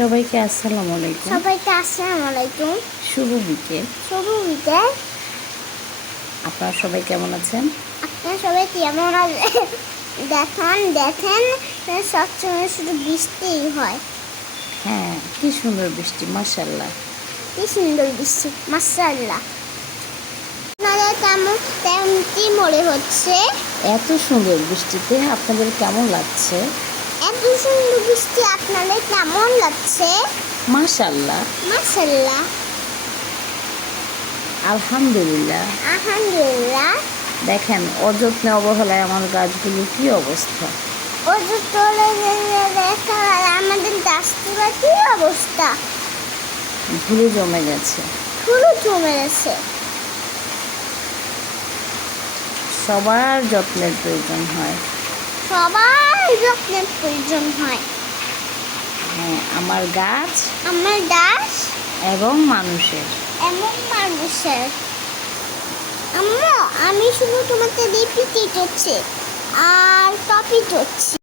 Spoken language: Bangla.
সবাইকে আসসালামু আলাইকুম। শুভ বিকেল। আপনারা সবাই কেমন আছেন? আপনারা সবাই কেমন আছেন? দেখেন সবসময় শুধু বৃষ্টিই হয়। হ্যাঁ, কি সুন্দর বৃষ্টি, মাশাআল্লাহ। কি সুন্দর বৃষ্টি, মাশাআল্লাহ। আপনাদের তেমন কি মনে হচ্ছে? এত সুন্দর বৃষ্টিতে আপনাদের কেমন লাগছে? এত সুন্দর বৃষ্টি আপনাদের কেমন লাগছে? মাশাআল্লাহ, মাশাআল্লাহ, আলহামদুলিল্লাহ। আলহামদুলিল্লাহ। দেখেন অযত্নে অবহেলায় আমার গাছগুলো কি অবস্থা। ওদের চলে গেলে দেখা হয় আমাদের গাছগুলোর কি অবস্থা? ধুলো জমে গেছে। ধুলো জমে গেছে। সবার যত্নের প্রয়োজন হয়। সবার যত্নের প্রয়োজন হয়। হ্যাঁ, আমার গাছ আমার গাছ এবং মানুষের। এমন মানুষের। আম্মু, আমি শুধু তোমাকে রিপিট হচ্ছে আর কপি করছি।